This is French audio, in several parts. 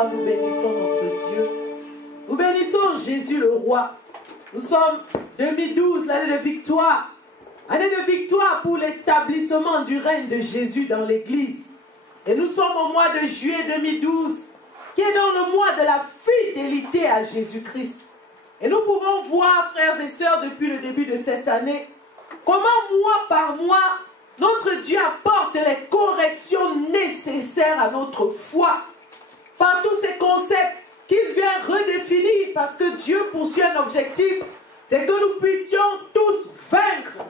soir, nous bénissons notre Dieu. Nous bénissons Jésus le roi. Nous sommes 2012, l'année de victoire. Année de victoire pour l'établissement du règne de Jésus dans l'Église. Et nous sommes au mois de juillet 2012, qui est dans le mois de la fidélité à Jésus-Christ. Et nous pouvons voir, frères et sœurs, depuis le début de cette année, comment mois par mois, notre Dieu apporte les corrections nécessaires à notre foi. Par tous ces concepts qu'il vient redéfinir, parce que Dieu poursuit un objectif, c'est que nous puissions tous vaincre.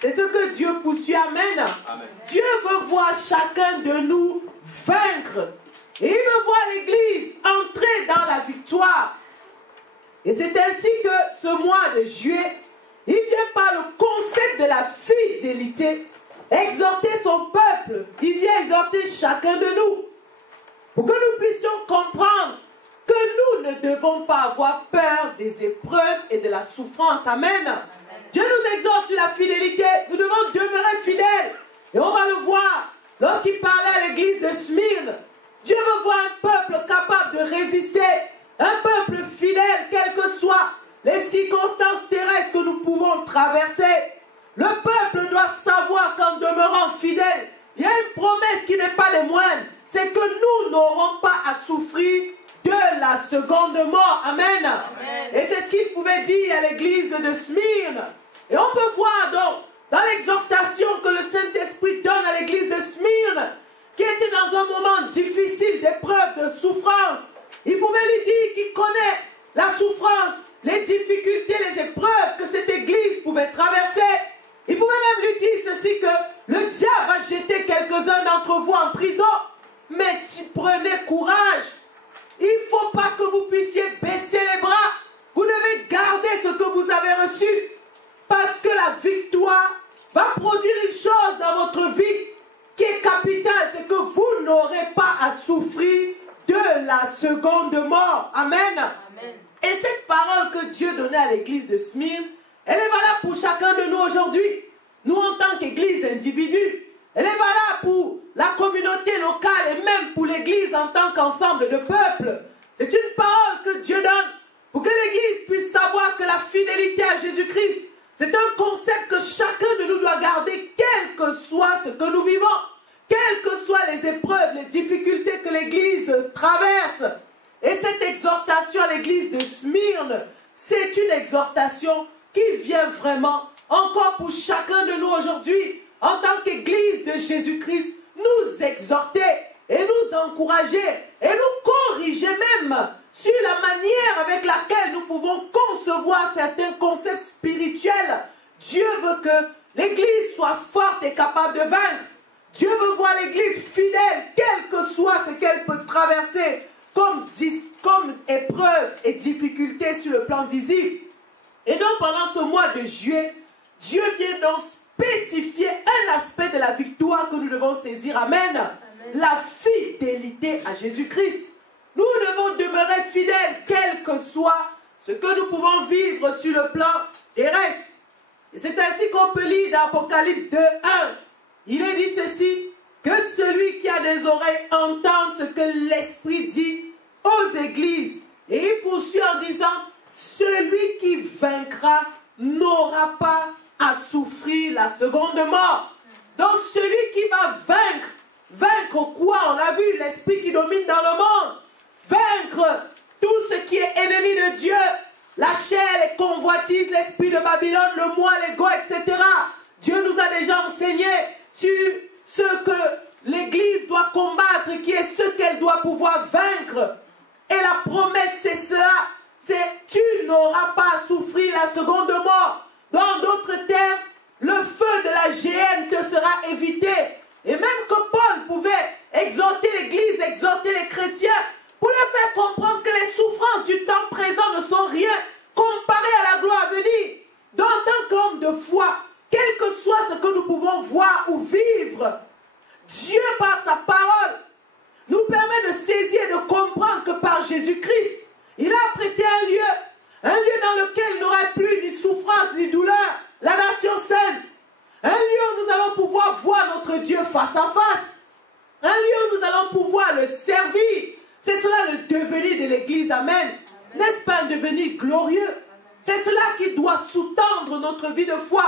C'est ce que Dieu poursuit. Amen. Amen. Dieu veut voir chacun de nous vaincre. Et il veut voir l'Église entrer dans la victoire. Et c'est ainsi que ce mois de juillet, il vient par le concept de la fidélité exhorter son peuple. Il vient exhorter chacun de nous pour que nous puissions comprendre que nous ne devons pas avoir peur des épreuves et de la souffrance. Amen. Amen. Dieu nous exhorte sur la fidélité. Nous devons demeurer fidèles. Et on va le voir lorsqu'il parlait à l'église de Smyrne. Dieu veut voir un peuple capable de résister. Un peuple fidèle, quelles que soient les circonstances terrestres que nous pouvons traverser. Le peuple doit savoir qu'en demeurant fidèle, il y a une promesse qui n'est pas des moindres. C'est que nous n'aurons pas à souffrir de la seconde mort. Amen. Amen. Et c'est ce qu'il pouvait dire à l'église de Smyrne. Et on peut voir donc dans l'exhortation que le Saint-Esprit donne à l'église de Smyrne, qui était dans un moment difficile d'épreuve, de souffrance. Il pouvait lui dire qu'il connaît la souffrance, les difficultés, les épreuves que cette église pouvait traverser. Il pouvait même lui dire ceci, que le diable va jeter quelques-uns d'entre vous en prison, mais prenez courage. Il ne faut pas que vous puissiez baisser les bras. Vous devez garder ce que vous avez reçu, parce que la victoire va produire une chose dans votre vie qui est capitale, c'est que vous n'aurez pas à souffrir de la seconde mort. Amen. Amen. Et cette parole que Dieu donnait à l'église de Smyrne, elle est valable pour chacun de nous aujourd'hui. Nous, en tant qu'église individu, elle est valable pour la communauté locale et même pour l'église en tant qu'ensemble de peuple. C'est une parole que Dieu donne pour que l'église puisse savoir que la fidélité à Jésus-Christ, c'est un concept que chacun de nous doit garder, quel que soit ce que nous vivons, quelles que soient les épreuves, les difficultés que l'église traverse. Et cette exhortation à l'église de Smyrne, c'est une exhortation qui vient vraiment encore pour chacun de nous aujourd'hui, en tant qu'église de Jésus-Christ, nous exhorter et nous encourager et nous corriger même sur la manière avec laquelle nous pouvons concevoir certains concepts spirituels. Dieu veut que l'église soit forte et capable de vaincre. Dieu veut voir l'église fidèle, quel que soit ce qu'elle peut traverser comme épreuve et difficulté sur le plan visible. Et donc pendant ce mois de juillet, Dieu vient donc spécifier un aspect de la victoire que nous devons saisir. Amen. Amen. La fidélité à Jésus-Christ. Nous devons demeurer fidèles, quel que soit ce que nous pouvons vivre sur le plan terrestre. Et c'est ainsi qu'on peut lire dans Apocalypse 2:1. Il est dit ceci, que celui qui a des oreilles entende ce que l'Esprit dit aux églises. Et il poursuit en disant, celui qui vaincra n'aura pas à souffrir la seconde mort. Donc celui qui va vaincre quoi? On l'a vu, l'esprit qui domine dans le monde. Vaincre tout ce qui est ennemi de Dieu. La chair, les convoitises, l'esprit de Babylone, le moi, l'ego, etc. Dieu nous a déjà enseigné sur ce que l'Église doit combattre, qui est ce qu'elle doit pouvoir vaincre. Et la promesse, c'est cela. C'est tu n'auras pas à souffrir la seconde mort. Dans d'autres termes, le feu de la géhenne te sera évité. Et même que Paul pouvait exhorter l'Église, exhorter les chrétiens, pour leur faire comprendre que les souffrances du temps présent ne sont rien comparées à la gloire à venir. Donc, en tant qu'homme de foi, quel que soit ce que nous pouvons voir ou vivre, Dieu, par sa parole, nous permet de saisir et de comprendre que par Jésus-Christ, il a prêté un lieu dans lequel il n'y aura plus ni souffrance ni douleur, la nation sainte, un lieu où nous allons pouvoir voir notre Dieu face à face, un lieu où nous allons pouvoir le servir. C'est cela le devenir de l'Église, amen. N'est-ce pas un devenir glorieux? C'est cela qui doit sous-tendre notre vie de foi.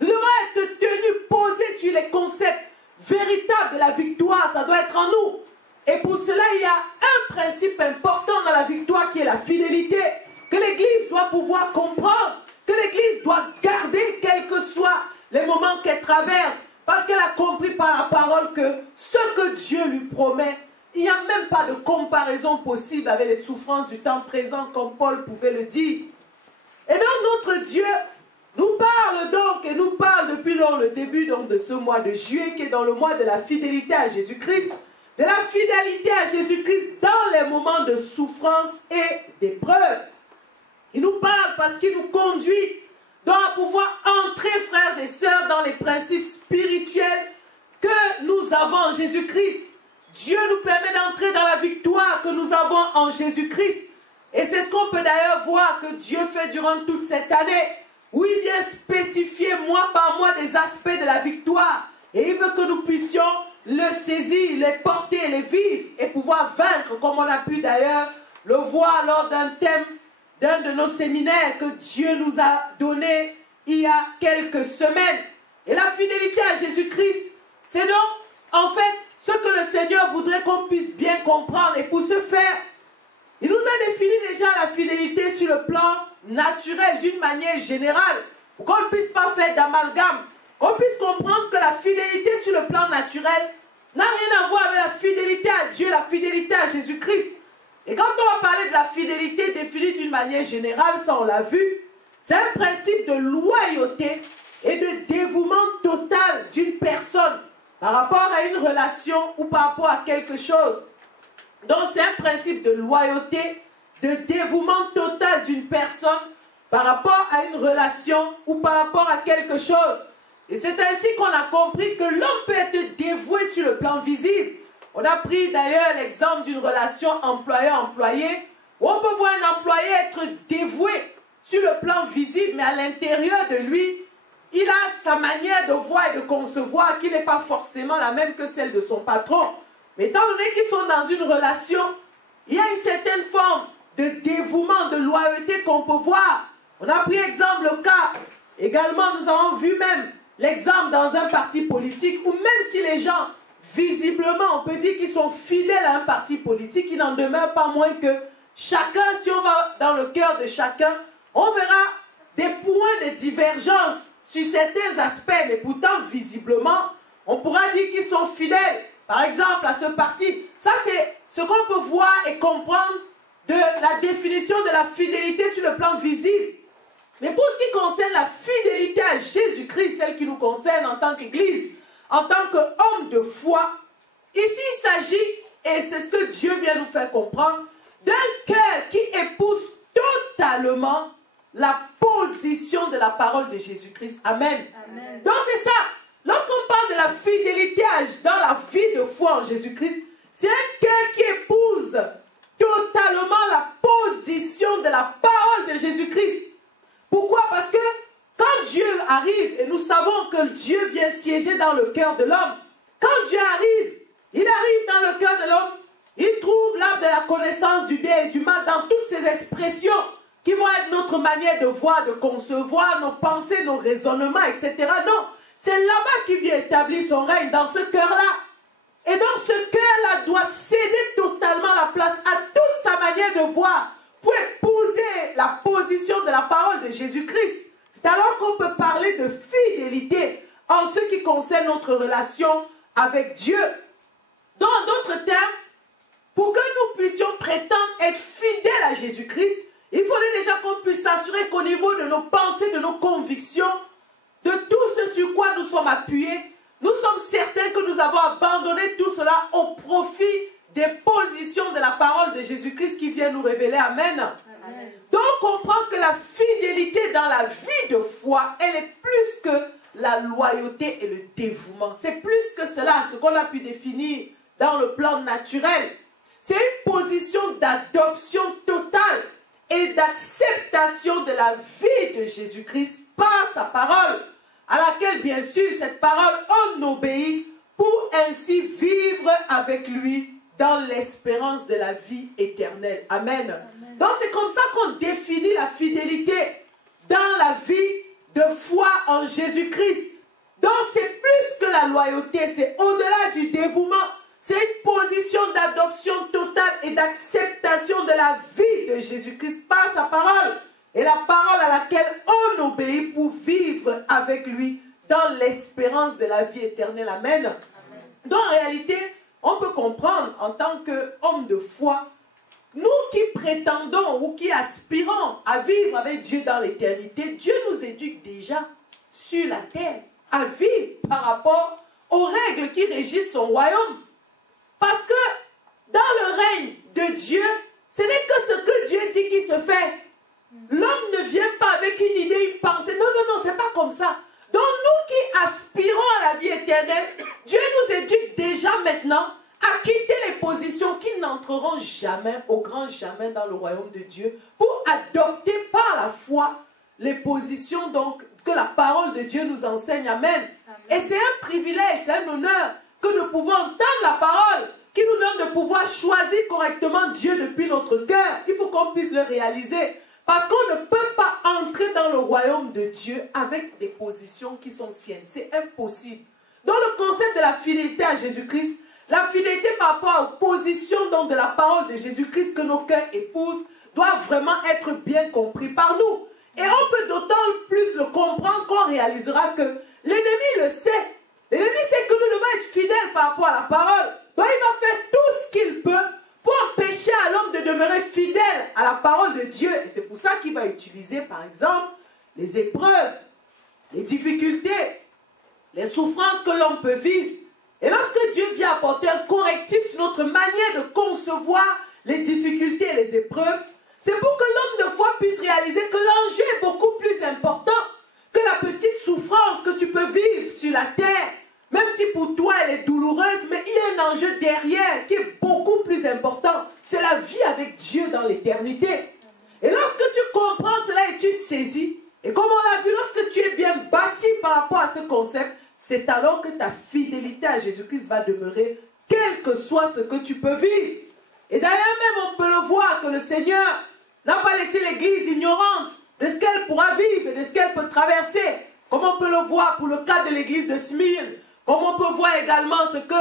Nous devons être tenus, posés sur les concepts véritables de la victoire. Ça doit être en nous. Et pour cela, il y a un principe important dans la victoire qui est la fidélité, que l'Église doit pouvoir comprendre, que l'Église doit garder quels que soient les moments qu'elle traverse, parce qu'elle a compris par la parole que ce que Dieu lui promet, il n'y a même pas de comparaison possible avec les souffrances du temps présent, comme Paul pouvait le dire. Et donc notre Dieu nous parle donc, et nous parle depuis le début donc, de ce mois de juillet, qui est dans le mois de la fidélité à Jésus-Christ, de la fidélité à Jésus-Christ dans les moments de souffrance et d'épreuve. Il nous parle parce qu'il nous conduit donc à pouvoir entrer, frères et sœurs, dans les principes spirituels que nous avons en Jésus-Christ. Dieu nous permet d'entrer dans la victoire que nous avons en Jésus-Christ. Et c'est ce qu'on peut d'ailleurs voir que Dieu fait durant toute cette année, où il vient spécifier mois par mois des aspects de la victoire. Et il veut que nous puissions le saisir, les porter, les vivre et pouvoir vaincre, comme on a pu d'ailleurs le voir lors d'un thème d'un de nos séminaires que Dieu nous a donné il y a quelques semaines. Et la fidélité à Jésus-Christ, c'est donc en fait ce que le Seigneur voudrait qu'on puisse bien comprendre. Et pour ce faire, il nous a défini déjà la fidélité sur le plan naturel d'une manière générale, pour qu'on ne puisse pas faire d'amalgame, qu'on puisse comprendre que la fidélité sur le plan naturel n'a rien à voir avec la fidélité à Dieu, la fidélité à Jésus-Christ. Et quand on va parler de la fidélité définie d'une manière générale, ça on l'a vu, c'est un principe de loyauté et de dévouement total d'une personne par rapport à une relation ou par rapport à quelque chose. Donc c'est un principe de loyauté, de dévouement total d'une personne par rapport à une relation ou par rapport à quelque chose. Et c'est ainsi qu'on a compris que l'homme peut être dévoué sur le plan visible. On a pris d'ailleurs l'exemple d'une relation employeur-employé, où on peut voir un employé être dévoué sur le plan visible, mais à l'intérieur de lui, il a sa manière de voir et de concevoir qui n'est pas forcément la même que celle de son patron. Mais étant donné qu'ils sont dans une relation, il y a une certaine forme de dévouement, de loyauté qu'on peut voir. On a pris exemple le cas. Également, nous avons vu même l'exemple dans un parti politique où même si les gens, visiblement, on peut dire qu'ils sont fidèles à un parti politique, il n'en demeure pas moins que chacun, si on va dans le cœur de chacun, on verra des points de divergence sur certains aspects, mais pourtant, visiblement, on pourra dire qu'ils sont fidèles, par exemple, à ce parti. Ça, c'est ce qu'on peut voir et comprendre de la définition de la fidélité sur le plan visible. Mais pour ce qui concerne la fidélité à Jésus-Christ, celle qui nous concerne en tant qu'Église, en tant qu'homme de foi, ici il s'agit, et c'est ce que Dieu vient nous faire comprendre, d'un cœur qui épouse totalement la position de la parole de Jésus-Christ. Amen. Amen. Donc c'est ça. Lorsqu'on parle de la fidélité dans la vie de foi en Jésus-Christ, c'est un cœur qui épouse totalement la position de la parole de Jésus-Christ. Pourquoi? Parce que quand Dieu arrive, et nous savons que Dieu vient siéger dans le cœur de l'homme, quand Dieu arrive, il arrive dans le cœur de l'homme, il trouve l'arbre de la connaissance du bien et du mal dans toutes ces expressions qui vont être notre manière de voir, de concevoir, nos pensées, nos raisonnements, etc. Non, c'est là-bas qu'il vient établir son règne, dans ce cœur-là. Et donc ce cœur-là doit céder totalement la place à toute sa manière de voir pour épouser la position de la parole de Jésus-Christ. C'est alors qu'on peut parler de fidélité en ce qui concerne notre relation avec Dieu. Dans d'autres termes, pour que nous puissions prétendre être fidèles à Jésus-Christ, il faudrait déjà qu'on puisse s'assurer qu'au niveau de nos pensées, de nos convictions, de tout ce sur quoi nous sommes appuyés, nous sommes certains que nous avons abandonné tout cela au profit des positions de la parole de Jésus-Christ qui vient nous révéler. Amen. Amen. Donc on comprend que la fidélité dans la vie de foi, elle est plus que la loyauté et le dévouement. C'est plus que cela, ce qu'on a pu définir dans le plan naturel. C'est une position d'adoption totale et d'acceptation de la vie de Jésus-Christ par sa parole, à laquelle bien sûr cette parole on obéit pour ainsi vivre avec lui dans l'espérance de la vie éternelle. Amen. Donc c'est comme ça qu'on définit la fidélité dans la vie de foi en Jésus-Christ. Donc c'est plus que la loyauté, c'est au-delà du dévouement. C'est une position d'adoption totale et d'acceptation de la vie de Jésus-Christ par sa parole. Et la parole à laquelle on obéit pour vivre avec lui dans l'espérance de la vie éternelle. Amen. Amen. Donc en réalité, on peut comprendre en tant qu'homme de foi, nous qui prétendons ou qui aspirons à vivre avec Dieu dans l'éternité, Dieu nous éduque déjà sur la terre à vivre par rapport aux règles qui régissent son royaume. Parce que dans le règne de Dieu, ce n'est que ce que Dieu dit qui se fait. L'homme ne vient pas avec une idée, une pensée. Non, non, non, c'est pas comme ça. Donc nous qui aspirons à la vie éternelle, Dieu nous éduque déjà maintenant à quitter les positions qui n'entreront jamais, au grand jamais dans le royaume de Dieu, pour adopter par la foi les positions donc que la parole de Dieu nous enseigne. Amen. Amen. Et c'est un privilège, c'est un honneur que nous pouvons entendre la parole qui nous donne de pouvoir choisir correctement Dieu depuis notre cœur. Il faut qu'on puisse le réaliser. Parce qu'on ne peut pas entrer dans le royaume de Dieu avec des positions qui sont siennes. C'est impossible. Dans le concept de la fidélité à Jésus-Christ, la fidélité par rapport aux positions donc, de la parole de Jésus-Christ que nos cœurs épousent doit vraiment être bien compris par nous. Et on peut d'autant plus le comprendre qu'on réalisera que l'ennemi le sait. L'ennemi sait que nous devons être fidèles par rapport à la parole. Donc il va faire tout ce qu'il peut pour empêcher à l'homme de demeurer fidèle à la parole de Dieu. Et c'est pour ça qu'il va utiliser, par exemple, les épreuves, les difficultés, les souffrances que l'homme peut vivre. Et lorsque Dieu vient apporter un correctif sur notre manière de concevoir les difficultés et les épreuves, c'est pour que l'homme de foi puisse réaliser que l'enjeu est beaucoup plus important que la petite souffrance que tu peux vivre sur la terre. Même si pour toi elle est douloureuse, mais il y a un enjeu derrière qui est beaucoup plus important. C'est la vie avec Dieu dans l'éternité. Et lorsque tu comprends cela et tu saisis, et comme on l'a vu, lorsque tu es bien bâti par rapport à ce concept, c'est alors que ta fidélité à Jésus-Christ va demeurer, quel que soit ce que tu peux vivre. Et d'ailleurs même on peut le voir que le Seigneur n'a pas laissé l'Église ignorante de ce qu'elle pourra vivre et de ce qu'elle peut traverser. Comme on peut le voir pour le cas de l'Église de Smyrne. Comme on peut voir également ce que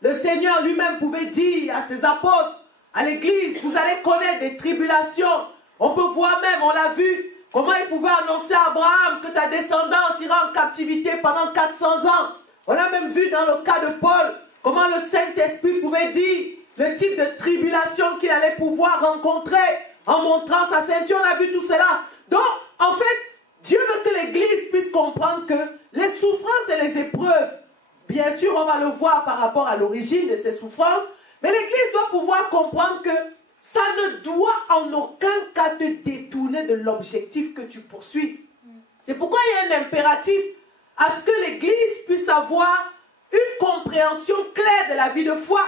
le Seigneur lui-même pouvait dire à ses apôtres, à l'Église, vous allez connaître des tribulations. On peut voir même, on l'a vu, comment il pouvait annoncer à Abraham que ta descendance ira en captivité pendant 400 ans. On a même vu dans le cas de Paul, comment le Saint-Esprit pouvait dire le type de tribulation qu'il allait pouvoir rencontrer en montrant sa ceinture. On a vu tout cela. Donc, en fait, Dieu veut que l'Église puisse comprendre que les souffrances et les épreuves, bien sûr, on va le voir par rapport à l'origine de ces souffrances, mais l'Église doit pouvoir comprendre que ça ne doit en aucun cas te détourner de l'objectif que tu poursuis. C'est pourquoi il y a un impératif à ce que l'Église puisse avoir une compréhension claire de la vie de foi.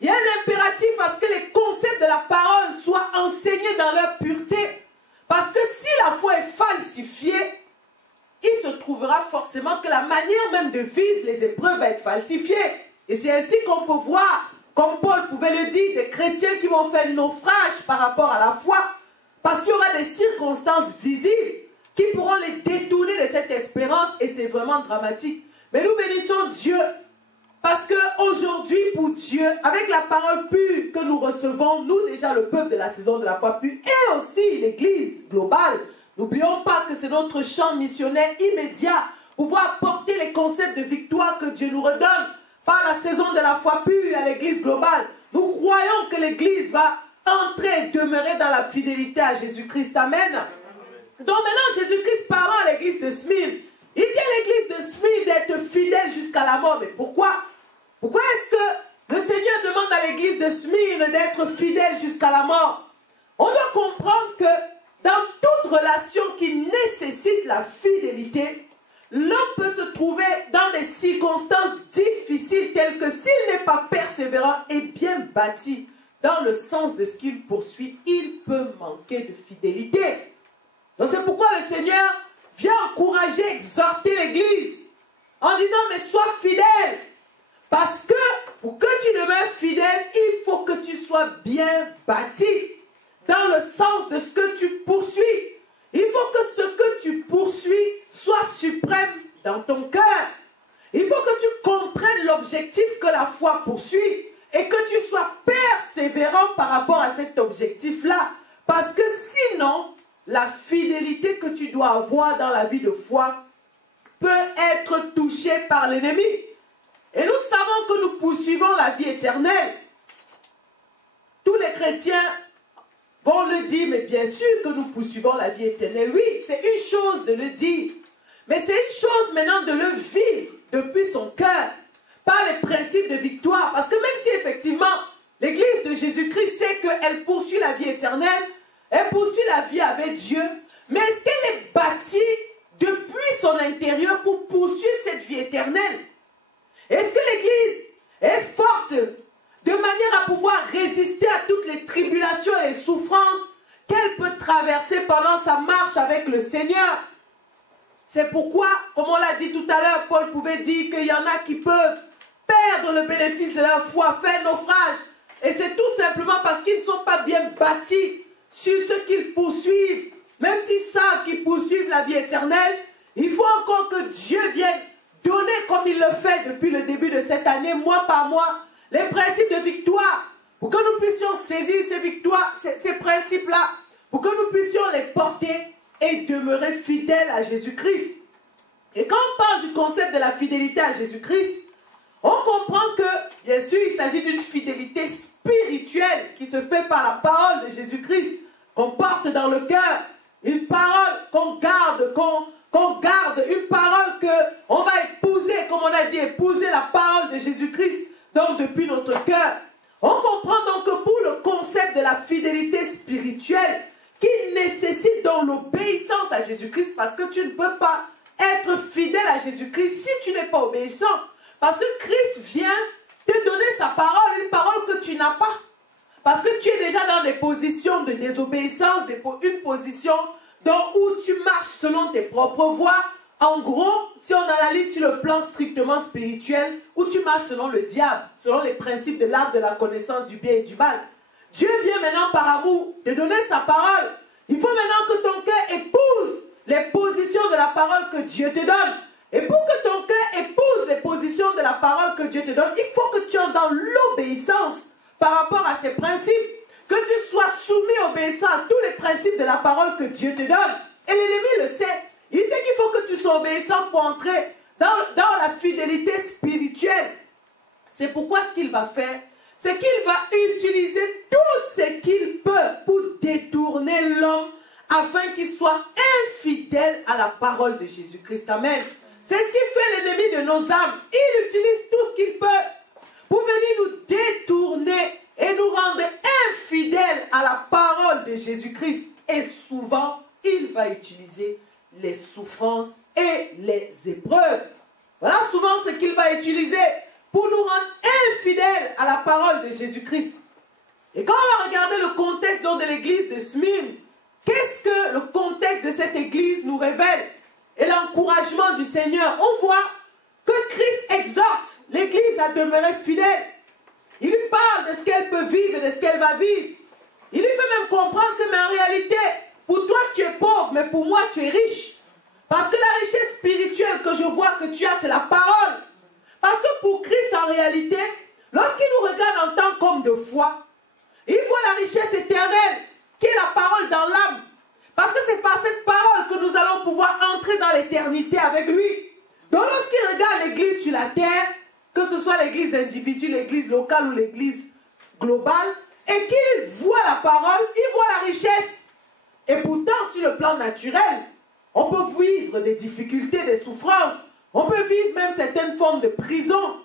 Il y a un impératif à ce que les concepts de la parole soient enseignés dans leur pureté. Parce que si la foi est falsifiée, il se trouvera forcément que la manière même de vivre les épreuves va être falsifiée. Et c'est ainsi qu'on peut voir, comme Paul pouvait le dire, des chrétiens qui vont faire naufrage par rapport à la foi. Parce qu'il y aura des circonstances visibles qui pourront les détourner de cette espérance. Et c'est vraiment dramatique. Mais nous bénissons Dieu. Parce qu'aujourd'hui, pour Dieu, avec la parole pure que nous recevons, nous déjà le peuple de la saison de la foi pure, et aussi l'Église globale, n'oublions pas que c'est notre champ missionnaire immédiat, pouvoir porter les concepts de victoire que Dieu nous redonne par la saison de la foi pure à l'Église globale. Nous croyons que l'Église va entrer et demeurer dans la fidélité à Jésus-Christ. Amen. Donc maintenant, Jésus-Christ parlant à l'Église de Smyrne, il dit à l'Église de Smyrne d'être fidèle jusqu'à la mort. Mais pourquoi? Pourquoi est-ce que le Seigneur demande à l'Église de Smyrne d'être fidèle jusqu'à la mort? On doit comprendre que dans toute relation qui nécessite la fidélité, l'homme peut se trouver dans des circonstances difficiles telles que s'il n'est pas persévérant et bien bâti dans le sens de ce qu'il poursuit, il peut manquer de fidélité. Donc c'est pourquoi le Seigneur vient encourager, exhorter l'Église en disant mais sois fidèle. Parce que pour que tu demeures fidèle, il faut soit bien bâti dans le sens de ce que tu poursuis. Il faut que ce que tu poursuis soit suprême dans ton cœur. Il faut que tu comprennes l'objectif que la foi poursuit et que tu sois persévérant par rapport à cet objectif-là. Parce que sinon, la fidélité que tu dois avoir dans la vie de foi peut être touchée par l'ennemi. Et nous savons que nous poursuivons la vie éternelle. Tous les chrétiens vont le dire, mais bien sûr que nous poursuivons la vie éternelle. Oui, c'est une chose de le dire, mais c'est une chose maintenant de le vivre depuis son cœur, par les principes de victoire. Parce que même si effectivement, l'Église de Jésus-Christ sait qu'elle poursuit la vie éternelle, elle poursuit la vie avec Dieu, mais est-ce qu'elle est bâtie depuis son intérieur pour poursuivre cette vie éternelle? Est-ce que l'Église est forte de manière à pouvoir résister à toutes les tribulations et les souffrances qu'elle peut traverser pendant sa marche avec le Seigneur? C'est pourquoi, comme on l'a dit tout à l'heure, Paul pouvait dire qu'il y en a qui peuvent perdre le bénéfice de leur foi, faire naufrage. Et c'est tout simplement parce qu'ils ne sont pas bien bâtis sur ce qu'ils poursuivent. Même s'ils savent qu'ils poursuivent la vie éternelle, il faut encore que Dieu vienne donner, comme il le fait depuis le début de cette année, mois par mois, les principes de victoire, pour que nous puissions saisir ces victoires, ces principes-là, pour que nous puissions les porter et demeurer fidèles à Jésus-Christ. Et quand on parle du concept de la fidélité à Jésus-Christ, on comprend que, bien sûr, il s'agit d'une fidélité spirituelle qui se fait par la parole de Jésus-Christ, qu'on porte dans le cœur, une parole qu'on garde, une parole qu'on va épouser, comme on a dit, épouser la parole de Jésus-Christ, donc depuis notre cœur. On comprend donc que pour le concept de la fidélité spirituelle, qui nécessite donc l'obéissance à Jésus-Christ, parce que tu ne peux pas être fidèle à Jésus-Christ si tu n'es pas obéissant. Parce que Christ vient te donner sa parole, une parole que tu n'as pas. Parce que tu es déjà dans des positions de désobéissance, une position où tu marches selon tes propres voies. En gros, si on analyse sur le plan strictement spirituel, où tu marches selon le diable, selon les principes de l'arbre de la connaissance du bien et du mal. Dieu vient maintenant par amour te donner sa parole. Il faut maintenant que ton cœur épouse les positions de la parole que Dieu te donne. Et pour que ton cœur épouse les positions de la parole que Dieu te donne, il faut que tu entres dans l'obéissance par rapport à ces principes. Que tu sois soumis, obéissant à tous les principes de la parole que Dieu te donne. Et l'ennemi le sait. Il sait qu'il faut que tu sois obéissant pour entrer dans la fidélité spirituelle. C'est pourquoi ce qu'il va faire, c'est qu'il va utiliser tout ce qu'il peut pour détourner l'homme afin qu'il soit infidèle à la parole de Jésus-Christ. Amen. C'est ce qui fait l'ennemi de nos âmes. Il utilise tout ce qu'il peut pour venir nous détourner et nous rendre infidèles à la parole de Jésus-Christ. Et souvent, il va utiliser les souffrances et les épreuves. Voilà souvent ce qu'il va utiliser pour nous rendre infidèles à la parole de Jésus-Christ. Et quand on va regarder le contexte de l'église de Smyrne, qu'est-ce que le contexte de cette église nous révèle? Et l'encouragement du Seigneur, on voit que Christ exhorte l'église à demeurer fidèle. Il lui parle de ce qu'elle peut vivre et de ce qu'elle va vivre. Il lui fait même comprendre que, mais en réalité, pour toi tu es pauvre, mais pour moi tu es riche. Parce que la richesse spirituelle que je vois que tu as, c'est la parole. Parce que pour Christ, en réalité, lorsqu'il nous regarde en tant qu'homme de foi, il voit la richesse éternelle, qui est la parole dans l'âme. Parce que c'est par cette parole que nous allons pouvoir entrer dans l'éternité avec lui. Donc lorsqu'il regarde l'église sur la terre, que ce soit l'église individuelle, l'église locale ou l'église globale, et qu'il voit la parole, il voit la richesse. Et pourtant, sur le plan naturel, on peut vivre des difficultés, des souffrances. On peut vivre même certaines formes de prison.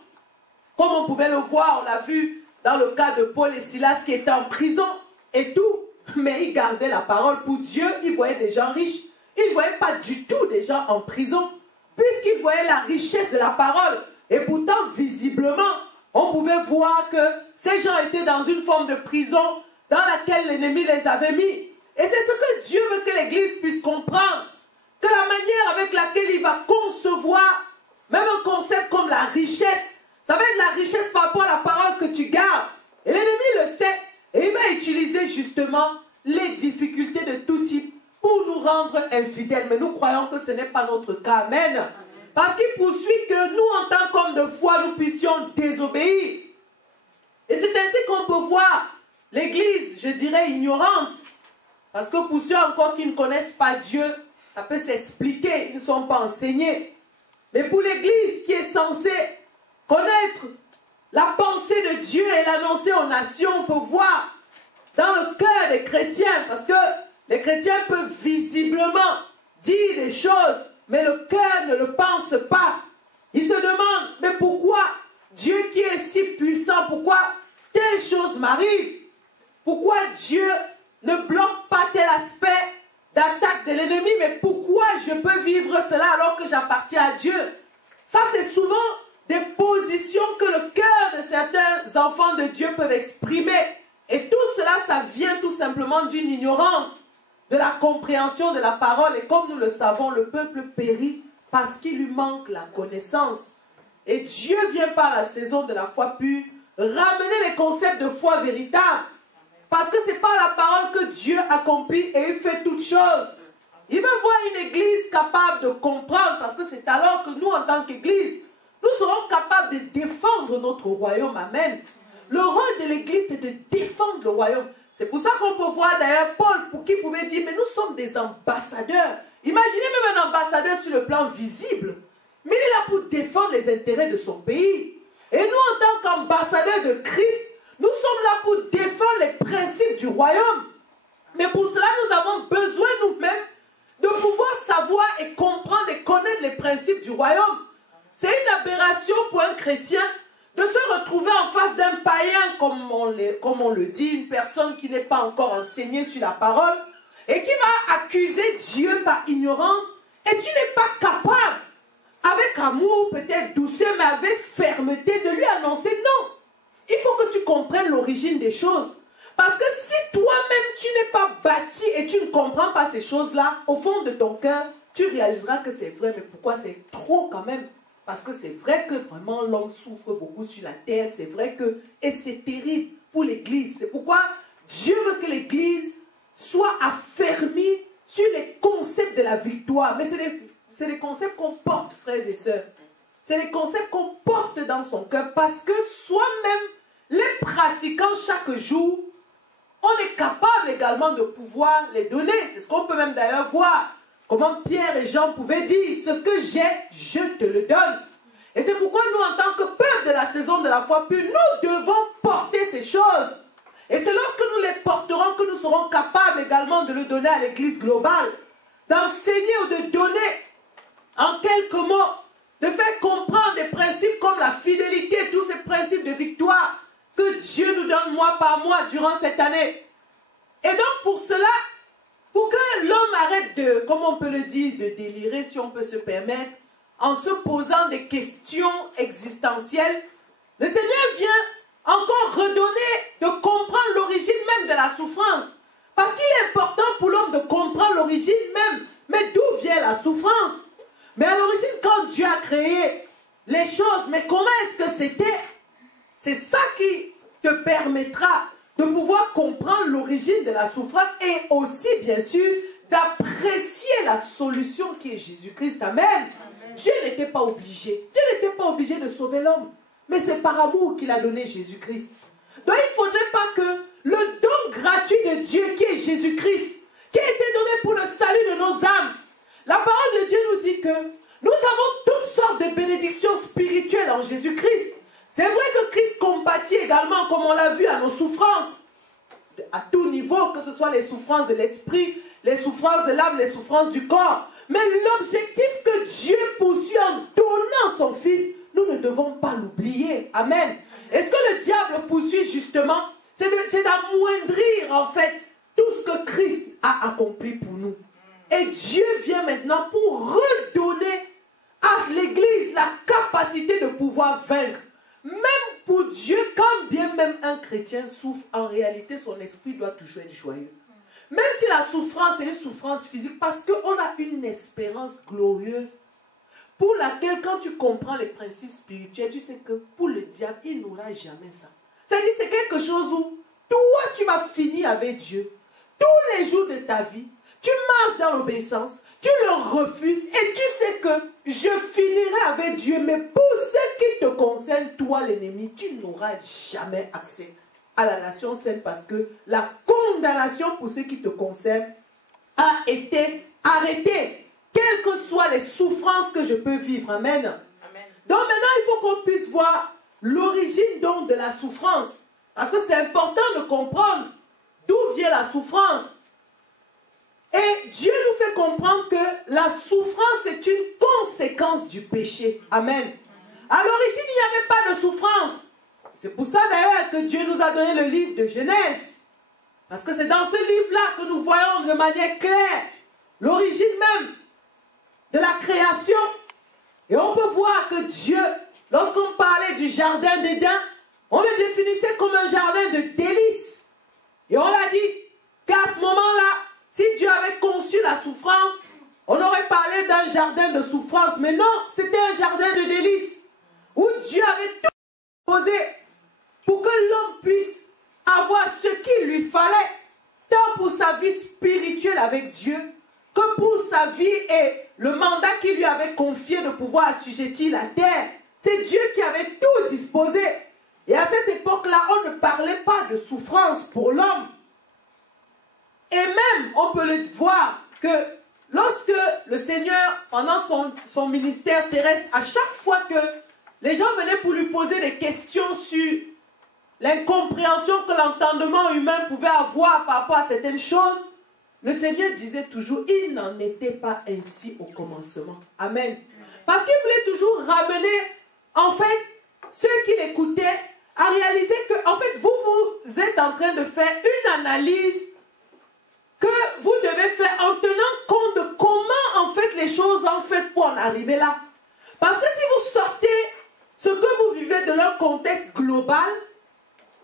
Comme on pouvait le voir, on l'a vu dans le cas de Paul et Silas qui étaient en prison et tout. Mais ils gardaient la parole pour Dieu. Ils voyaient des gens riches. Ils ne voyaient pas du tout des gens en prison. Puisqu'ils voyaient la richesse de la parole. Et pourtant, visiblement, on pouvait voir que ces gens étaient dans une forme de prison dans laquelle l'ennemi les avait mis. Et c'est ce que Dieu veut que l'Église puisse comprendre. Que la manière avec laquelle il va concevoir même un concept comme la richesse, ça va être la richesse par rapport à la parole que tu gardes. Et l'ennemi le sait. utiliser justement les difficultés de tout type pour nous rendre infidèles. Mais nous croyons que ce n'est pas notre cas. Amen. Parce qu'il poursuit que nous, en tant qu'hommes de foi, nous puissions désobéir. Et c'est ainsi qu'on peut voir l'Église, je dirais, ignorante. Parce que pour ceux encore qui ne connaissent pas Dieu, ça peut s'expliquer, ils ne sont pas enseignés. Mais pour l'Église qui est censée connaître la pensée de Dieu et l'annoncer aux nations, on peut voir dans le cœur des chrétiens, parce que les chrétiens peuvent visiblement dire des choses, mais le cœur ne le pense pas. Ils se demandent, mais pourquoi Dieu qui est si puissant, pourquoi telle chose m'arrive? Pourquoi Dieu ne bloque pas tel aspect d'attaque de l'ennemi? Mais pourquoi je peux vivre cela alors que j'appartiens à Dieu? Ça, c'est souvent des positions que le cœur de certains enfants de Dieu peuvent exprimer. Et tout cela, ça vient tout simplement d'une ignorance de la compréhension de la parole. Et comme nous le savons, le peuple périt parce qu'il lui manque la connaissance. Et Dieu vient par la saison de la foi pure ramener les concepts de foi véritable. Parce que ce n'est pas la parole que Dieu accomplit et il fait toutes choses. Il veut voir une église capable de comprendre, parce que c'est alors que nous, en tant qu'église, nous serons capables de défendre notre royaume. Amen. Le rôle de l'église, c'est de défendre le royaume. C'est pour ça qu'on peut voir d'ailleurs Paul, pour qui pouvait dire, mais nous sommes des ambassadeurs. Imaginez même un ambassadeur sur le plan visible. Mais il est là pour défendre les intérêts de son pays. Et nous, en tant qu'ambassadeurs de Christ, nous sommes là pour défendre les principes du royaume. Mais pour cela, nous avons besoin nous-mêmes de pouvoir savoir et comprendre et connaître les principes du royaume. C'est une aberration pour un chrétien de se retrouver en face d'un païen, comme on le dit, une personne qui n'est pas encore enseignée sur la parole, et qui va accuser Dieu par ignorance, et tu n'es pas capable, avec amour, peut-être douceur, mais avec fermeté, de lui annoncer non. Il faut que tu comprennes l'origine des choses. Parce que si toi-même, tu n'es pas bâti et tu ne comprends pas ces choses-là, au fond de ton cœur, tu réaliseras que c'est vrai, mais pourquoi c'est trop quand même? Parce que c'est vrai que vraiment l'homme souffre beaucoup sur la terre, c'est vrai que, et c'est terrible pour l'Église. C'est pourquoi Dieu veut que l'Église soit affermie sur les concepts de la victoire. Mais c'est des concepts qu'on porte, frères et sœurs. C'est des concepts qu'on porte dans son cœur parce que soi-même, les pratiquant chaque jour, on est capable également de pouvoir les donner. C'est ce qu'on peut même d'ailleurs voir. Comment Pierre et Jean pouvaient dire, ce que j'ai, je te le donne. Et c'est pourquoi nous, en tant que peuple de la saison de la foi pure, nous devons porter ces choses. Et c'est lorsque nous les porterons que nous serons capables également de le donner à l'église globale. D'enseigner ou de donner en quelques mots, de faire comprendre des principes comme la fidélité, tous ces principes de victoire que Dieu nous donne mois par mois durant cette année. Et donc pour cela, pour que l'homme arrête de, comme on peut le dire, de délirer, si on peut se permettre, en se posant des questions existentielles, le Seigneur vient encore redonner, de comprendre l'origine même de la souffrance. Parce qu'il est important pour l'homme de comprendre l'origine même. Mais d'où vient la souffrance? Mais à l'origine, quand Dieu a créé les choses, mais comment est-ce que c'était? C'est ça qui te permettra de pouvoir comprendre l'origine de la souffrance et aussi, bien sûr, d'apprécier la solution qui est Jésus-Christ. Amen. Amen. Dieu n'était pas obligé. Dieu n'était pas obligé de sauver l'homme. Mais c'est par amour qu'il a donné Jésus-Christ. Donc il ne faudrait pas que le don gratuit de Dieu qui est Jésus-Christ, qui a été donné pour le salut de nos âmes, la parole de Dieu nous dit que nous avons toutes sortes de bénédictions spirituelles en Jésus-Christ. C'est vrai que Christ compatit également, comme on l'a vu, à nos souffrances, à tout niveau, que ce soit les souffrances de l'esprit, les souffrances de l'âme, les souffrances du corps. Mais l'objectif que Dieu poursuit en donnant son Fils, nous ne devons pas l'oublier. Amen. Et ce que le diable poursuit justement, c'est d'amoindrir en fait tout ce que Christ a accompli pour nous. Et Dieu vient maintenant pour redonner à l'Église la capacité de pouvoir vaincre. Même pour Dieu, quand bien même un chrétien souffre, en réalité son esprit doit toujours être joyeux. Même si la souffrance est une souffrance physique, parce qu'on a une espérance glorieuse pour laquelle quand tu comprends les principes spirituels, tu sais que pour le diable, il n'aura jamais ça. C'est-à-dire c'est quelque chose où toi, tu vas finir avec Dieu. Tous les jours de ta vie, tu marches dans l'obéissance, tu le refuses et tu sais que je finirai avec Dieu. Mais pour ce qui te concerne, toi l'ennemi, tu n'auras jamais accès à la nation sainte parce que la condamnation pour ce qui te concerne a été arrêtée. Quelles que soient les souffrances que je peux vivre. Amen. Amen. Donc maintenant, il faut qu'on puisse voir l'origine donc de la souffrance. Parce que c'est important de comprendre d'où vient la souffrance. Et Dieu nous fait comprendre que la souffrance est une conséquence du péché. Amen. À l'origine, il n'y avait pas de souffrance. C'est pour ça d'ailleurs que Dieu nous a donné le livre de Genèse. Parce que c'est dans ce livre-là que nous voyons de manière claire l'origine même de la création. Et on peut voir que Dieu, lorsqu'on parlait du jardin d'Éden, on le définissait comme un jardin de délices. Et on l'a dit qu'à ce moment-là, si Dieu avait conçu la souffrance, on aurait parlé d'un jardin de souffrance. Mais non, c'était un jardin de délices où Dieu avait tout posé pour que l'homme puisse avoir ce qu'il lui fallait, tant pour sa vie spirituelle avec Dieu, que pour sa vie et le mandat qu'il lui avait confié de pouvoir assujettir la terre. C'est Dieu qui avait tout disposé. Et à cette époque-là, on ne parlait pas de souffrance pour l'homme. Et même, on peut le voir que lorsque le Seigneur, pendant son ministère terrestre, à chaque fois que les gens venaient pour lui poser des questions sur l'incompréhension que l'entendement humain pouvait avoir par rapport à certaines choses, le Seigneur disait toujours, il n'en était pas ainsi au commencement. Amen. Parce qu'il voulait toujours ramener, en fait, ceux qui l'écoutaient à réaliser que, en fait, vous êtes en train de faire une analyse que vous devez faire en tenant compte de comment, en fait, les choses ont fait pour en arriver là. Parce que si vous sortez ce que vous vivez de leur contexte global,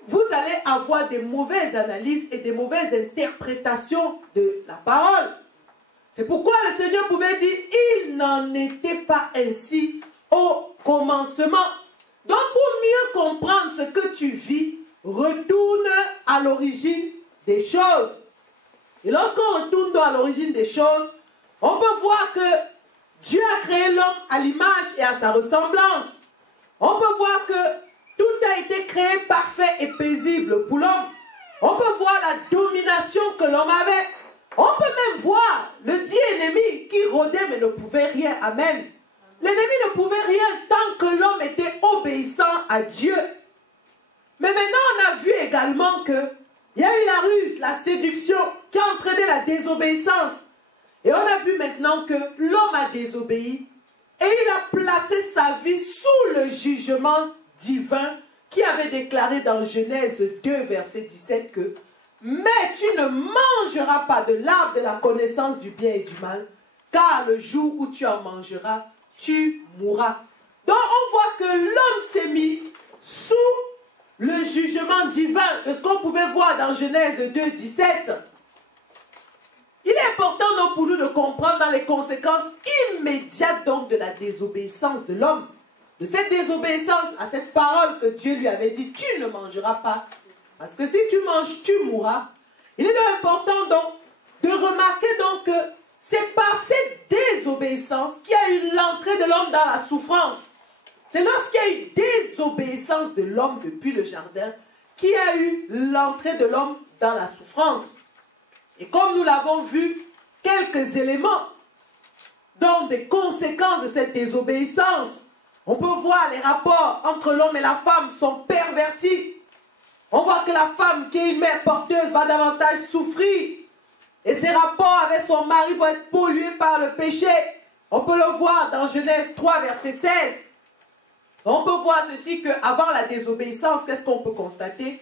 vous allez avoir des mauvaises analyses et des mauvaises interprétations de la parole. C'est pourquoi le Seigneur pouvait dire, il n'en était pas ainsi au commencement. Donc pour mieux comprendre ce que tu vis, retourne à l'origine des choses. Et lorsqu'on retourne à l'origine des choses, on peut voir que Dieu a créé l'homme à l'image et à sa ressemblance. On peut voir que tout a été créé parfait et paisible pour l'homme. On peut voir la domination que l'homme avait. On peut même voir le dit ennemi qui rôdait mais ne pouvait rien. Amen. L'ennemi ne pouvait rien tant que l'homme était obéissant à Dieu. Mais maintenant on a vu également que il y a eu la ruse, la séduction qui a entraîné la désobéissance. Et on a vu maintenant que l'homme a désobéi et il a placé sa vie sous le jugement divin qui avait déclaré dans Genèse 2, verset 17 que « Mais tu ne mangeras pas de l'arbre de la connaissance du bien et du mal, car le jour où tu en mangeras, tu mourras. » Donc on voit que l'homme s'est mis sous le jugement divin de ce qu'on pouvait voir dans Genèse 2, 17. Il est important donc pour nous de comprendre dans les conséquences immédiates donc de la désobéissance de l'homme. De cette désobéissance à cette parole que Dieu lui avait dit, tu ne mangeras pas. Parce que si tu manges, tu mourras. Il est donc important donc de remarquer donc que c'est par cette désobéissance qu'il y a eu l'entrée de l'homme dans la souffrance. C'est lorsqu'il y a eu désobéissance de l'homme depuis le jardin qu'il y a eu l'entrée de l'homme dans la souffrance. Et comme nous l'avons vu, quelques éléments dont des conséquences de cette désobéissance. On peut voir les rapports entre l'homme et la femme sont pervertis. On voit que la femme qui est une mère porteuse va davantage souffrir. Et ses rapports avec son mari vont être pollués par le péché. On peut le voir dans Genèse 3, verset 16. On peut voir ceci qu'avant la désobéissance, qu'est-ce qu'on peut constater?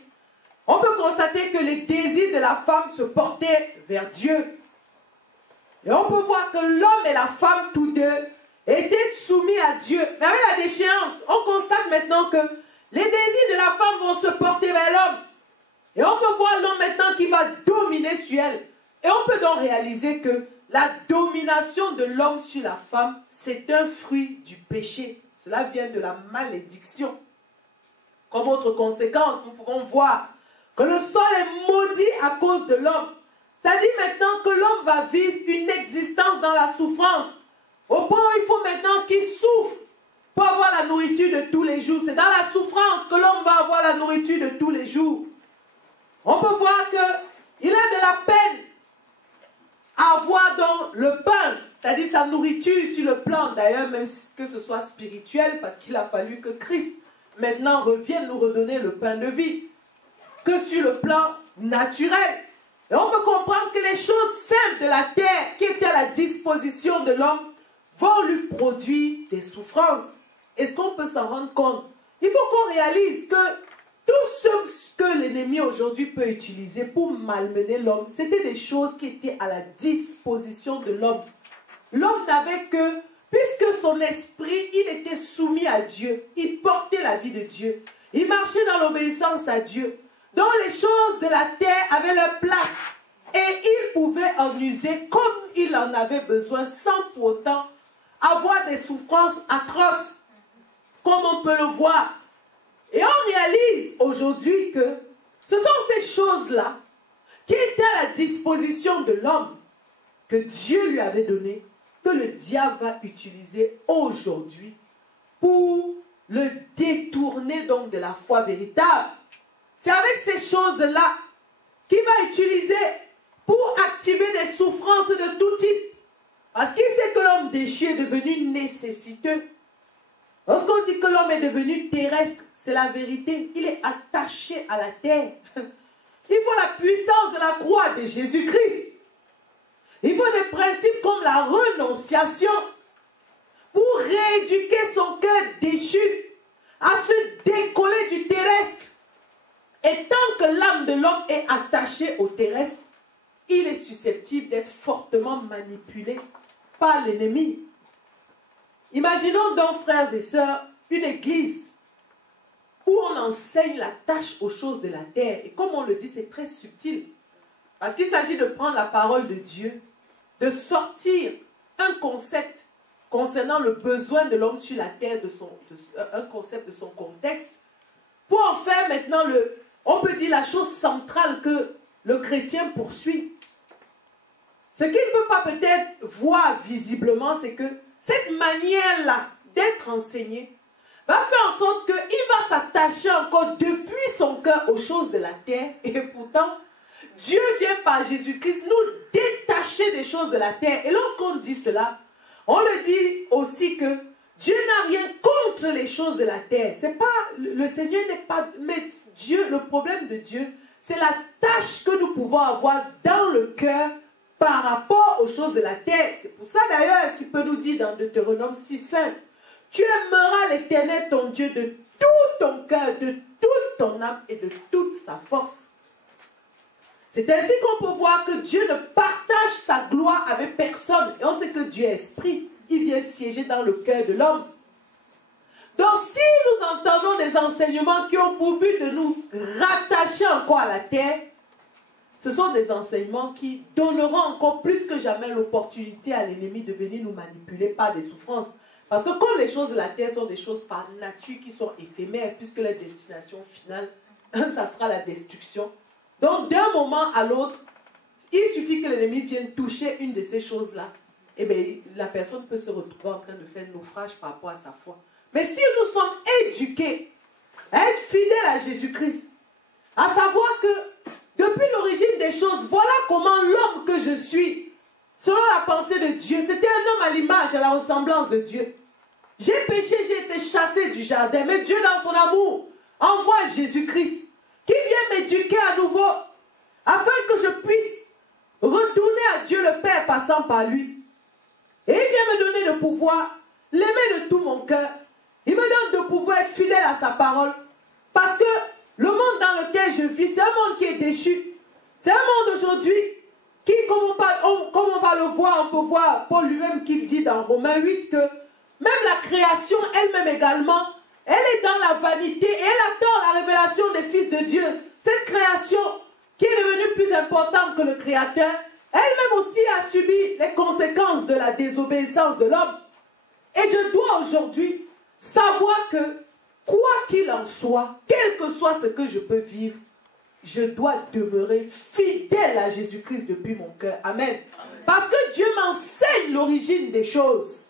On peut constater que les désirs de la femme se portaient vers Dieu. Et on peut voir que l'homme et la femme, tous deux, étaient soumis à Dieu. Mais avec la déchéance, on constate maintenant que les désirs de la femme vont se porter vers l'homme. Et on peut voir l'homme maintenant qui va dominer sur elle. Et on peut donc réaliser que la domination de l'homme sur la femme, c'est un fruit du péché. Cela vient de la malédiction. Comme autre conséquence, nous pouvons voir que le sol est maudit à cause de l'homme. Ça dit maintenant que l'homme va vivre une existence dans la souffrance. Au point où il faut maintenant qu'il souffre pour avoir la nourriture de tous les jours. C'est dans la souffrance que l'homme va avoir la nourriture de tous les jours. On peut voir qu'il a de la peine à avoir dans le pain, c'est-à-dire sa nourriture sur le plan, d'ailleurs, même que ce soit spirituel, parce qu'il a fallu que Christ maintenant revienne nous redonner le pain de vie, que sur le plan naturel. Et on peut comprendre que les choses simples de la terre qui étaient à la disposition de l'homme vont lui produire des souffrances. Est-ce qu'on peut s'en rendre compte? Il faut qu'on réalise que tout ce que l'ennemi aujourd'hui peut utiliser pour malmener l'homme, c'était des choses qui étaient à la disposition de l'homme. L'homme n'avait que, puisque son esprit, il était soumis à Dieu, il portait la vie de Dieu, il marchait dans l'obéissance à Dieu, dont les choses de la terre avaient leur place, et il pouvait en user comme il en avait besoin, sans pour autant avoir des souffrances atroces, comme on peut le voir. Et on réalise aujourd'hui que ce sont ces choses-là qui étaient à la disposition de l'homme, que Dieu lui avait donné, que le diable va utiliser aujourd'hui pour le détourner donc de la foi véritable. C'est avec ces choses-là qu'il va utiliser pour activer des souffrances de tout type. Parce qu'il sait que l'homme déchu est devenu nécessiteux. Lorsqu'on dit que l'homme est devenu terrestre, c'est la vérité. Il est attaché à la terre. Il faut la puissance de la croix de Jésus-Christ. Il faut des principes comme la renonciation pour rééduquer son cœur déchu à se décoller du terrestre. Et tant que l'âme de l'homme est attachée au terrestre, il est susceptible d'être fortement manipulé par l'ennemi. Imaginons donc, frères et sœurs, une église où on enseigne la tâche aux choses de la terre. Et comme on le dit, c'est très subtil. Parce qu'il s'agit de prendre la parole de Dieu, de sortir un concept concernant le besoin de l'homme sur la terre, un concept de son contexte, pour en faire maintenant, on peut dire, la chose centrale que le chrétien poursuit. Ce qu'il ne peut pas peut-être voir visiblement, c'est que cette manière-là d'être enseigné va faire en sorte qu'il va s'attacher encore depuis son cœur aux choses de la terre. Et pourtant, Dieu vient par Jésus-Christ nous détacher des choses de la terre. Et lorsqu'on dit cela, on le dit aussi que Dieu n'a rien contre les choses de la terre. C'est pas, le Seigneur n'est pas... Mais Dieu, le problème de Dieu, c'est la tâche que nous pouvons avoir dans le cœur par rapport aux choses de la terre. C'est pour ça d'ailleurs qu'il peut nous dire dans Deutéronome 6:5, tu aimeras l'Éternel ton Dieu de tout ton cœur, de toute ton âme et de toute sa force. C'est ainsi qu'on peut voir que Dieu ne partage sa gloire avec personne. Et on sait que Dieu est esprit. Il vient siéger dans le cœur de l'homme. Donc si nous entendons des enseignements qui ont pour but de nous rattacher encore à la terre, ce sont des enseignements qui donneront encore plus que jamais l'opportunité à l'ennemi de venir nous manipuler par des souffrances. Parce que comme les choses de la terre sont des choses par nature qui sont éphémères, puisque la destination finale, ça sera la destruction. Donc d'un moment à l'autre, il suffit que l'ennemi vienne toucher une de ces choses-là. Et bien la personne peut se retrouver en train de faire naufrage par rapport à sa foi. Mais si nous sommes éduqués à être fidèles à Jésus-Christ, à savoir que depuis l'origine des choses, voilà comment l'homme que je suis, selon la pensée de Dieu, c'était un homme à l'image, à la ressemblance de Dieu. J'ai péché, j'ai été chassé du jardin, mais Dieu dans son amour envoie Jésus-Christ qui vient m'éduquer à nouveau afin que je puisse retourner à Dieu le Père passant par lui. Et il vient me donner le pouvoir, l'aimer de tout mon cœur. Il me donne de pouvoir être fidèle à sa parole. Parce que le monde dans lequel je vis, c'est un monde qui est déchu. C'est un monde aujourd'hui qui, comme on va le voir, on peut voir Paul lui-même qui dit dans Romains 8 que même la création elle-même également, elle est dans la vanité et elle attend la révélation des fils de Dieu. Cette création qui est devenue plus importante que le Créateur, elle-même aussi a subi les conséquences de la désobéissance de l'homme. Et je dois aujourd'hui savoir que, quoi qu'il en soit, quel que soit ce que je peux vivre, je dois demeurer fidèle à Jésus-Christ depuis mon cœur. Amen. Parce que Dieu m'enseigne l'origine des choses.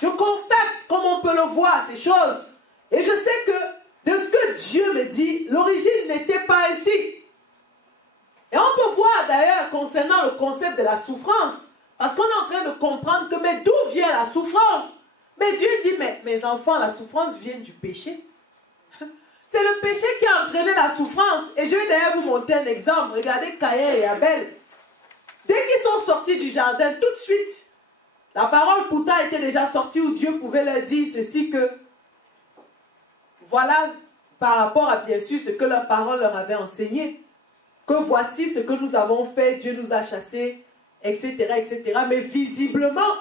Je constate, comme on peut le voir, ces choses. Et je sais que de ce que Dieu me dit, l'origine n'était pas ainsi. Et on peut voir d'ailleurs concernant le concept de la souffrance, parce qu'on est en train de comprendre que, mais d'où vient la souffrance? Mais Dieu dit, mais mes enfants, la souffrance vient du péché. C'est le péché qui a entraîné la souffrance. Et je vais d'ailleurs vous montrer un exemple. Regardez Caïn et Abel. Dès qu'ils sont sortis du jardin, tout de suite, la parole pourtant était déjà sortie où Dieu pouvait leur dire ceci que, voilà, par rapport à bien sûr ce que leur parole leur avait enseigné, que voici ce que nous avons fait, Dieu nous a chassés, etc., etc. Mais visiblement,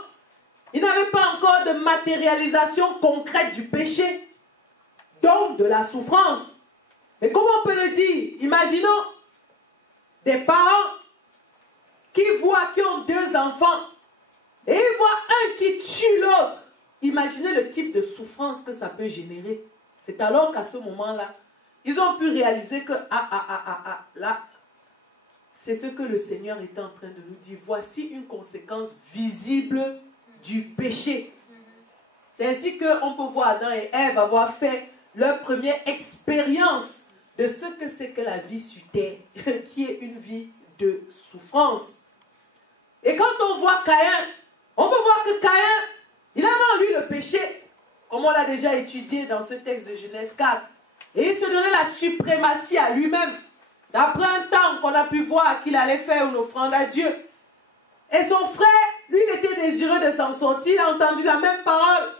il n'avait pas encore de matérialisation concrète du péché, donc de la souffrance. Mais comment on peut le dire? Imaginons des parents qui ont deux enfants et ils voient un qui tue l'autre. Imaginez le type de souffrance que ça peut générer. C'est alors qu'à ce moment-là, ils ont pu réaliser que, là, c'est ce que le Seigneur est en train de nous dire. Voici une conséquence visible du péché. C'est ainsi qu'on peut voir Adam et Ève avoir fait leur première expérience de ce que c'est que la vie sur terre, qui est une vie de souffrance. Et quand on voit Caïn, on peut voir que Caïn, il avait en lui le péché, comme on l'a déjà étudié dans ce texte de Genèse 4. Et il se donnait la suprématie à lui-même. C'est après un temps qu'on a pu voir qu'il allait faire une offrande à Dieu. Et son frère, lui, il était désireux de s'en sortir. Il a entendu la même parole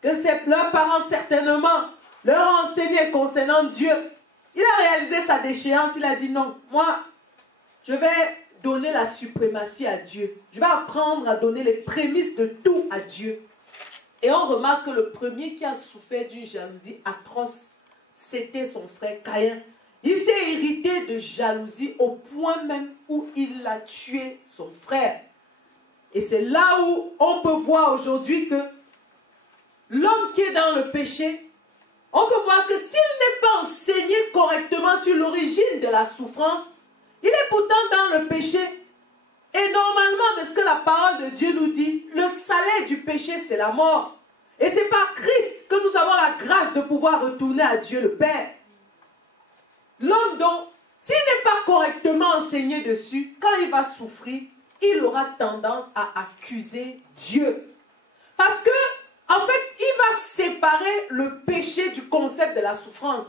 que leurs parents certainement leur ont enseigné concernant Dieu. Il a réalisé sa déchéance. Il a dit non, moi, je vais donner la suprématie à Dieu. Je vais apprendre à donner les prémices de tout à Dieu. Et on remarque que le premier qui a souffert d'une jalousie atroce, c'était son frère Caïn. Il s'est irrité de jalousie au point même où il a tué son frère. Et c'est là où on peut voir aujourd'hui que l'homme qui est dans le péché, on peut voir que s'il n'est pas enseigné correctement sur l'origine de la souffrance, il est pourtant dans le péché. Et normalement, de ce que la parole de Dieu nous dit, le salaire du péché, c'est la mort. Et c'est par Christ que nous avons la grâce de pouvoir retourner à Dieu le Père. L'homme donc, s'il n'est pas correctement enseigné dessus, quand il va souffrir, il aura tendance à accuser Dieu. Parce que, en fait, il va séparer le péché du concept de la souffrance.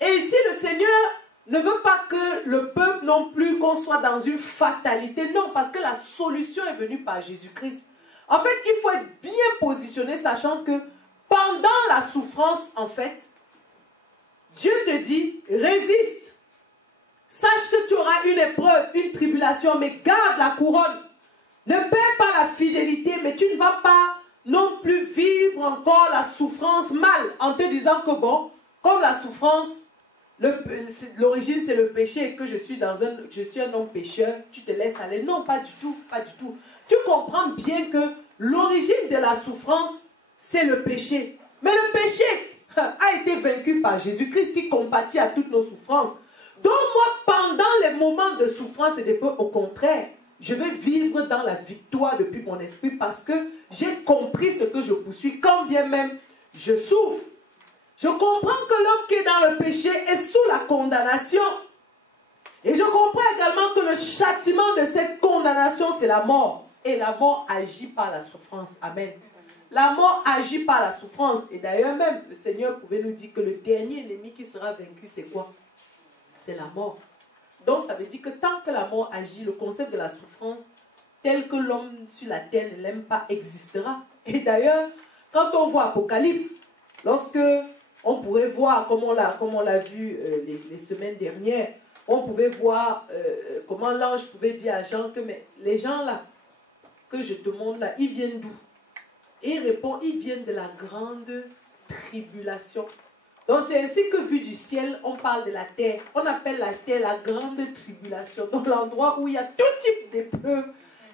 Et ici, le Seigneur ne veut pas que le peuple non plus qu'on soit dans une fatalité. Non, parce que la solution est venue par Jésus-Christ. En fait, il faut être bien positionné, sachant que pendant la souffrance, en fait, Dieu te dit, résiste. Sache que tu auras une épreuve, une tribulation, mais garde la couronne. Ne perds pas la fidélité, mais tu ne vas pas non plus vivre encore la souffrance mal, en te disant que bon, comme la souffrance, l'origine c'est le péché et que je suis un homme pécheur, tu te laisses aller. Non, pas du tout, pas du tout. Tu comprends bien que l'origine de la souffrance, c'est le péché. Mais le péché a été vaincu par Jésus-Christ qui compatit à toutes nos souffrances. Donc moi, pendant les moments de souffrance et d'épreuve, au contraire, je vais vivre dans la victoire depuis mon esprit parce que j'ai compris ce que je poursuis, quand bien même je souffre. Je comprends que l'homme qui est dans le péché est sous la condamnation. Et je comprends également que le châtiment de cette condamnation, c'est la mort. Et la mort agit par la souffrance. Amen. La mort agit par la souffrance. Et d'ailleurs même, le Seigneur pouvait nous dire que le dernier ennemi qui sera vaincu, c'est quoi? C'est la mort. Donc ça veut dire que tant que la mort agit, le concept de la souffrance, tel que l'homme sur la terre ne l'aime pas, existera. Et d'ailleurs, quand on voit Apocalypse, lorsque on pourrait voir, comme on l'a vu les semaines dernières, on pouvait voir comment l'ange pouvait dire à Jean que mais les gens là, que je te montre là, ils viennent d'où? Et il répond, ils viennent de la grande tribulation. Donc c'est ainsi que vu du ciel, on parle de la terre. On appelle la terre la grande tribulation. Donc l'endroit où il y a tout type d'épreuves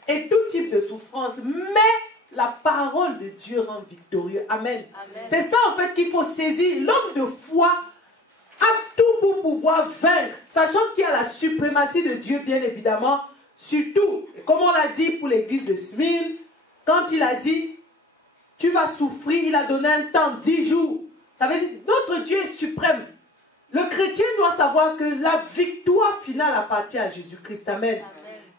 et tout type de souffrance. Mais la parole de Dieu rend victorieux. Amen. Amen. C'est ça en fait qu'il faut saisir. L'homme de foi, à tout pour pouvoir vaincre, sachant qu'il y a la suprématie de Dieu, bien évidemment, sur tout. Et comme on l'a dit pour l'église de Smyrne, quand il a dit, tu vas souffrir, il a donné un temps, 10 jours. Ça veut dire, notre Dieu est suprême. Le chrétien doit savoir que la victoire finale appartient à Jésus-Christ. Amen.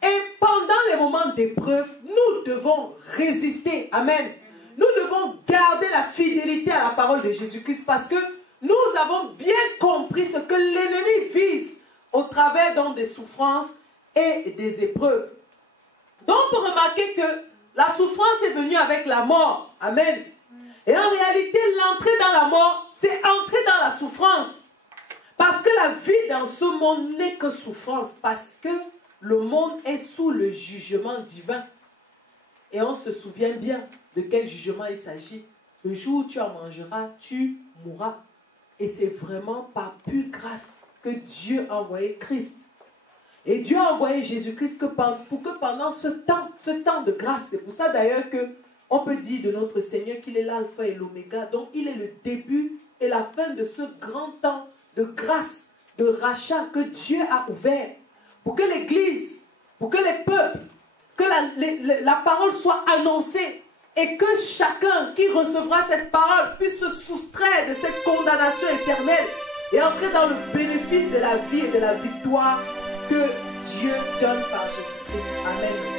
Et pendant les moments d'épreuve, nous devons résister. Amen. Nous devons garder la fidélité à la parole de Jésus-Christ parce que nous avons bien compris ce que l'ennemi vise au travers donc des souffrances et des épreuves. Donc, on peut remarquer que la souffrance est venue avec la mort. Amen. Et en réalité, l'entrée dans la mort, c'est entrer dans la souffrance. Parce que la vie dans ce monde n'est que souffrance. Parce que le monde est sous le jugement divin. Et on se souvient bien de quel jugement il s'agit. Le jour où tu en mangeras, tu mourras. Et c'est vraiment par pure grâce que Dieu a envoyé Christ. Et Dieu a envoyé Jésus-Christ pour que pendant ce temps de grâce, c'est pour ça d'ailleurs qu'on peut dire de notre Seigneur qu'il est l'alpha et l'oméga. Donc il est le début et la fin de ce grand temps de grâce, de rachat que Dieu a ouvert. Pour que l'Église, pour que les peuples, que la parole soit annoncée. Et que chacun qui recevra cette parole puisse se soustraire de cette condamnation éternelle et entrer dans le bénéfice de la vie et de la victoire que Dieu donne par Jésus-Christ. Amen.